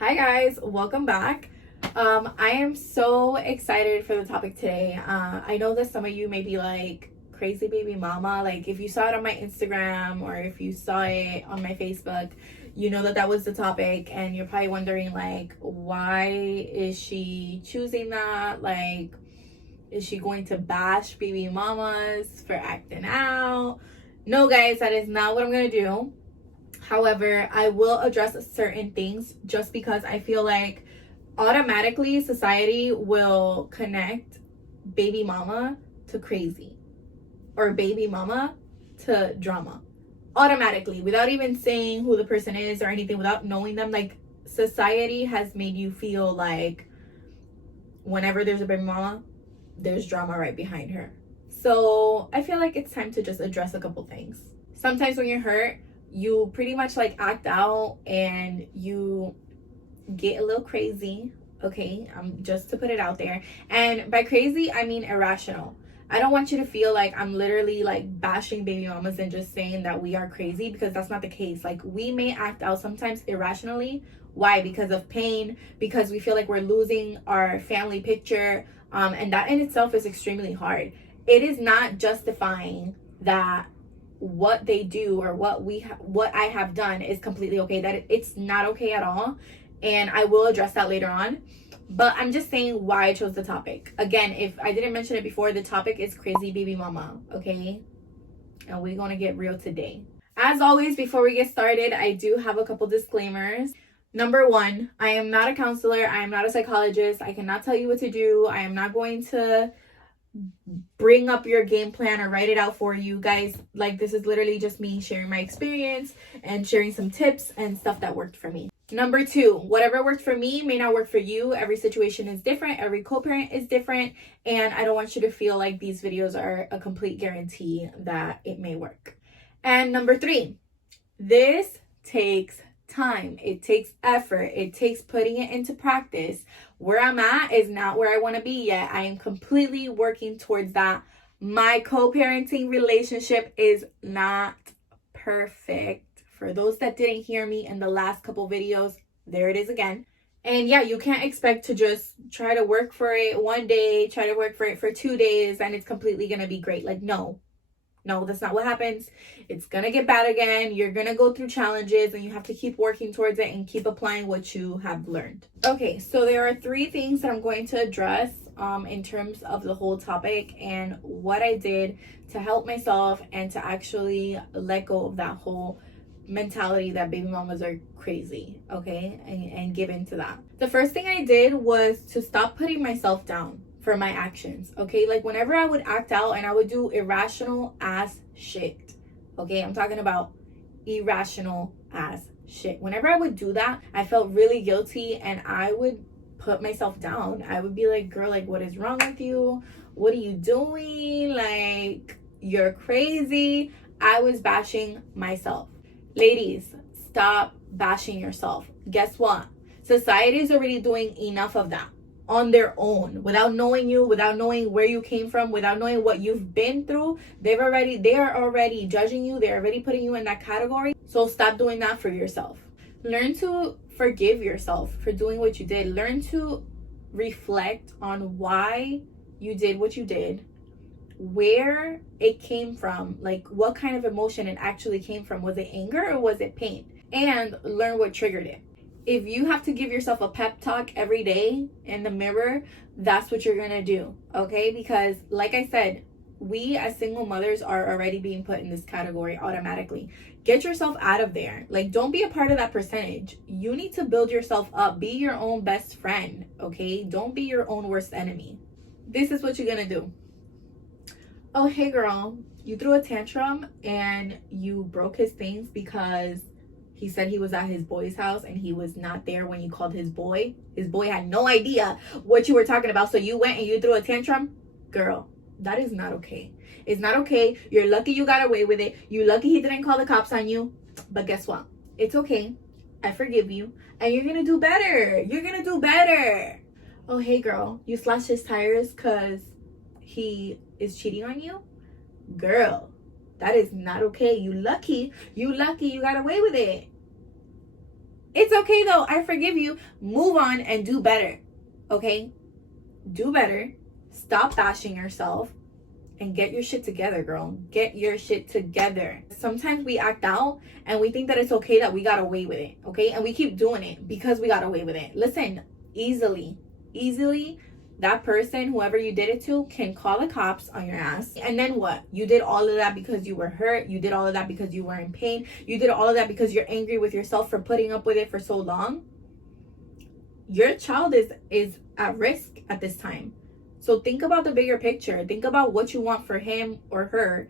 Hi guys, welcome back. I am so excited for the topic today. I know that some of you may be like, crazy baby mama. Like if you saw it on my Instagram or if you saw it on my Facebook, you know that was the topic, and you're probably wondering like, why is she choosing that? Like, is she going to bash baby mamas for acting out? No guys, that is not what I'm gonna do. However, I will address certain things just because I feel like automatically society will connect baby mama to crazy or baby mama to drama automatically without even saying who the person is or anything, without knowing them. Like, society has made you feel like whenever there's a baby mama, there's drama right behind her. So I feel like it's time to just address a couple things. Sometimes when you're hurt, you pretty much like act out and you get a little crazy, okay? Just to put it out there. And by crazy, I mean irrational. I don't want you to feel like I'm literally like bashing baby mamas and just saying that we are crazy, because that's not the case. Like, we may act out sometimes irrationally. Why? Because of pain, because we feel like we're losing our family picture, and that in itself is extremely hard. It is not justifying that what they do or what I have done is completely okay. That it's not okay at all, and I will address that later on. But I'm just saying why I chose the topic. Again, if I didn't mention it before, the topic is crazy baby mama, okay? And we're gonna get real today. As always, before we get started, I do have a couple disclaimers. Number one, I am not a counselor. I am not a psychologist. I cannot tell you what to do. I am not going to bring up your game plan or write it out for you guys. Like, this is literally just me sharing my experience and sharing some tips and stuff that worked for me. Number two, whatever worked for me may not work for you. Every situation is different. Every co-parent is different. And I don't want you to feel like these videos are a complete guarantee that it may work. And number three, this takes time. It takes effort. It takes putting it into practice. Where I'm at is not where I want to be yet. I am completely working towards that. My co-parenting relationship is not perfect. For those that didn't hear me in the last couple videos, there it is again. And yeah, you can't expect to just try to work for it one day, try to work for it for 2 days, and it's completely going to be great. Like, no, that's not what happens. It's going to get bad again. You're going to go through challenges, and you have to keep working towards it and keep applying what you have learned. Okay, so there are 3 things that I'm going to address in terms of the whole topic and what I did to help myself and to actually let go of that whole mentality that baby mamas are crazy, okay, and give into that. The first thing I did was to stop putting myself down for my actions, okay? Like, whenever I would act out and I would do irrational ass shit, okay? I'm talking about irrational ass shit. Whenever I would do that, I felt really guilty and I would put myself down. I would be like, girl, like, what is wrong with you? What are you doing? Like, you're crazy. I was bashing myself. Ladies, stop bashing yourself. Guess what? Society is already doing enough of that on their own, without knowing you, without knowing where you came from, without knowing what you've been through. They are already judging you. They're already putting you in that category. So stop doing that for yourself. Learn to forgive yourself for doing what you did. Learn to reflect on why you did what you did, where it came from, like what kind of emotion it actually came from. Was it anger or was it pain? And learn what triggered it. If you have to give yourself a pep talk every day in the mirror, that's what you're gonna do, okay? Because like I said, we as single mothers are already being put in this category automatically. Get yourself out of there. Like, don't be a part of that percentage. You need to build yourself up. Be your own best friend, okay? Don't be your own worst enemy. This is what you're gonna do. Oh, hey girl, you threw a tantrum and you broke his things because he said he was at his boy's house and he was not there when you called his boy. His boy had no idea what you were talking about, so you went and you threw a tantrum. Girl, that is not okay. It's not okay. You're lucky you got away with it. You're lucky he didn't call the cops on you. But guess what? It's okay. I forgive you. And you're gonna do better. You're gonna do better. Oh, hey girl, you slashed his tires because he is cheating on you? Girl, that is not okay. You lucky you got away with it. It's okay though. I forgive you. Move on and do better. Okay? Do better. Stop bashing yourself and get your shit together, girl. Get your shit together. Sometimes we act out and we think that it's okay that we got away with it, okay? And we keep doing it because we got away with it. Listen, easily, that person, whoever you did it to, can call the cops on your ass. And then what? You did all of that because you were hurt. You did all of that because you were in pain. You did all of that because you're angry with yourself for putting up with it for so long. Your child is at risk at this time. So think about the bigger picture. Think about what you want for him or her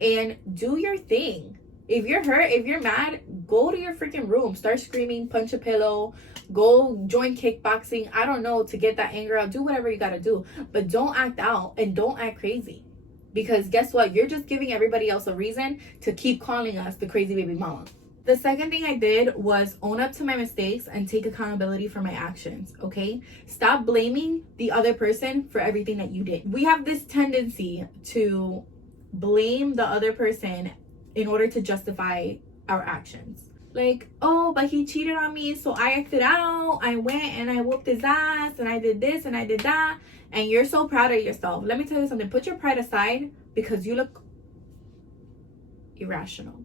and do your thing. If you're hurt, if you're mad, go to your freaking room. Start screaming, punch a pillow, go join kickboxing. I don't know, to get that anger out. Do whatever you gotta do. But don't act out and don't act crazy. Because guess what? You're just giving everybody else a reason to keep calling us the crazy baby mama. The second thing I did was own up to my mistakes and take accountability for my actions, okay? Stop blaming the other person for everything that you did. We have this tendency to blame the other person in order to justify our actions. Like, oh, but he cheated on me, so I acted out. I went and I whooped his ass and I did this and I did that. And you're so proud of yourself. Let me tell you something. Put your pride aside because you look irrational.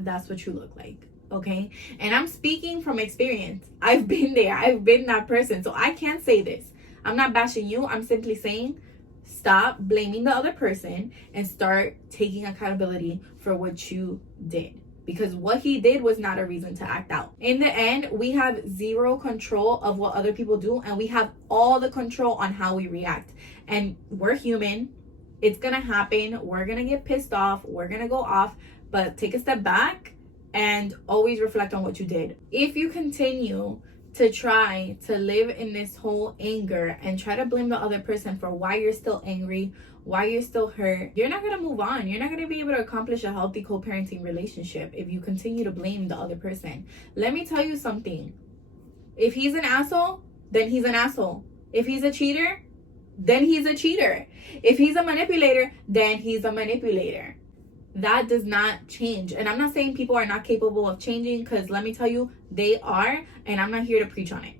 That's what you look like, okay? And I'm speaking from experience. I've been there. I've been that person. So I can't say this. I'm not bashing you. I'm simply saying stop blaming the other person and start taking accountability for what you did. Because what he did was not a reason to act out. In the end, we have zero control of what other people do, and we have all the control on how we react. And we're human. It's gonna happen. We're gonna get pissed off. We're gonna go off. But take a step back and always reflect on what you did. If you continue to try to live in this whole anger and try to blame the other person for why you're still angry, why you're still hurt, you're not going to move on. You're not going to be able to accomplish a healthy co-parenting relationship if you continue to blame the other person. Let me tell you something. If he's an asshole, then he's an asshole. If he's a cheater, then he's a cheater. If he's a manipulator, then he's a manipulator. That does not change. And I'm not saying people are not capable of changing, because let me tell you, they are, and I'm not here to preach on it.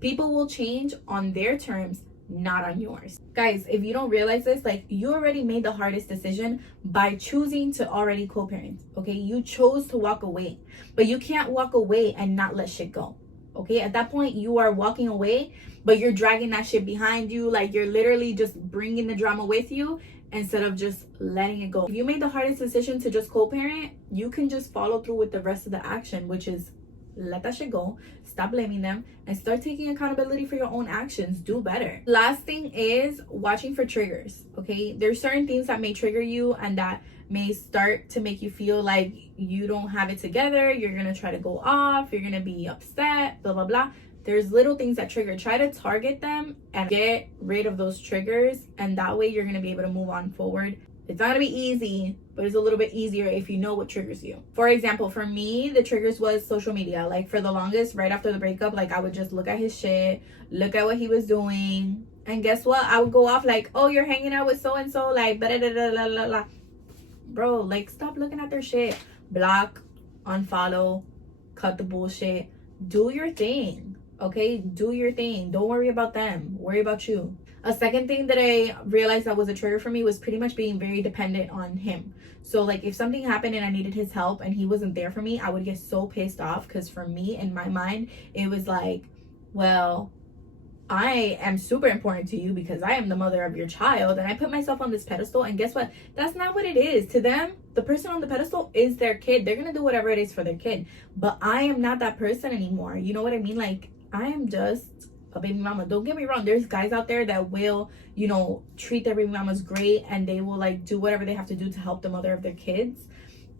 People will change on their terms, not on yours. Guys, if you don't realize this, like, you already made the hardest decision by choosing to already co-parent, okay? You chose to walk away, but you can't walk away and not let shit go, okay? At that point, you are walking away, but you're dragging that shit behind you. Like, you're literally just bringing the drama with you instead of just letting it go. If you made the hardest decision to just co-parent, you can just follow through with the rest of the action, which is let that shit go, stop blaming them, and start taking accountability for your own actions. Do better. Last thing is watching for triggers, okay? There's certain things that may trigger you and that may start to make you feel like you don't have it together, you're gonna try to go off, you're gonna be upset, blah, blah, blah. There's little things that trigger. Try to target them and get rid of those triggers, and that way you're going to be able to move on forward. It's not going to be easy, but it's a little bit easier if you know what triggers you. For example, for me, the triggers was social media. Like, for the longest, right after the breakup, like, I would just look at his shit, look at what he was doing, and guess what? I would go off like, oh, you're hanging out with so-and-so, like, blah, blah, blah, blah, blah, blah. Bro, like, stop looking at their shit. Block, unfollow, cut the bullshit. Do your thing. Okay, do your thing. Don't worry about them. Worry about you. A second thing that I realized that was a trigger for me was pretty much being very dependent on him. So, like, if something happened and I needed his help and he wasn't there for me, I would get so pissed off, because for me, in my mind, it was like, well, I am super important to you because I am the mother of your child, and I put myself on this pedestal, and guess what? That's not what it is. To them, the person on the pedestal is their kid. They're gonna do whatever it is for their kid, but I am not that person anymore. You know what I mean? Like, I am just a baby mama. Don't get me wrong. There's guys out there that will, you know, treat their baby mamas great, and they will, like, do whatever they have to do to help the mother of their kids.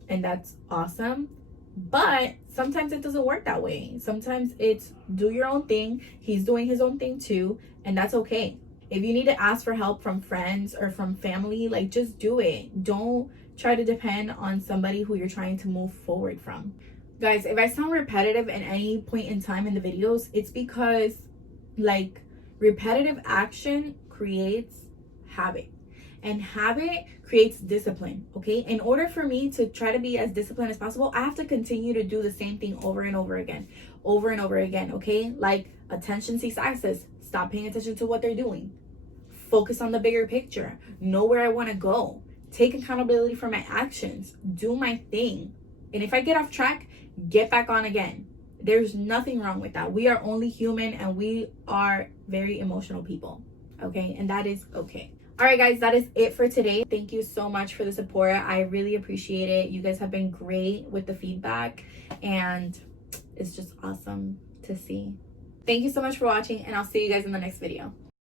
And that's awesome. But sometimes it doesn't work that way. Sometimes it's do your own thing. He's doing his own thing too. And that's okay. If you need to ask for help from friends or from family, like, just do it. Don't try to depend on somebody who you're trying to move forward from. Guys, if I sound repetitive at any point in time in the videos, it's because, like, repetitive action creates habit. And habit creates discipline, okay? In order for me to try to be as disciplined as possible, I have to continue to do the same thing over and over again, okay? Like attention seeks access. Stop paying attention to what they're doing. Focus on the bigger picture. Know where I want to go. Take accountability for my actions. Do my thing. And if I get off track, get back on again. There's nothing wrong with that. We are only human and we are very emotional people, okay? And that is okay. All right, guys, that is it for today. Thank you so much for the support. I really appreciate it. You guys have been great with the feedback and it's just awesome to see. Thank you so much for watching and I'll see you guys in the next video.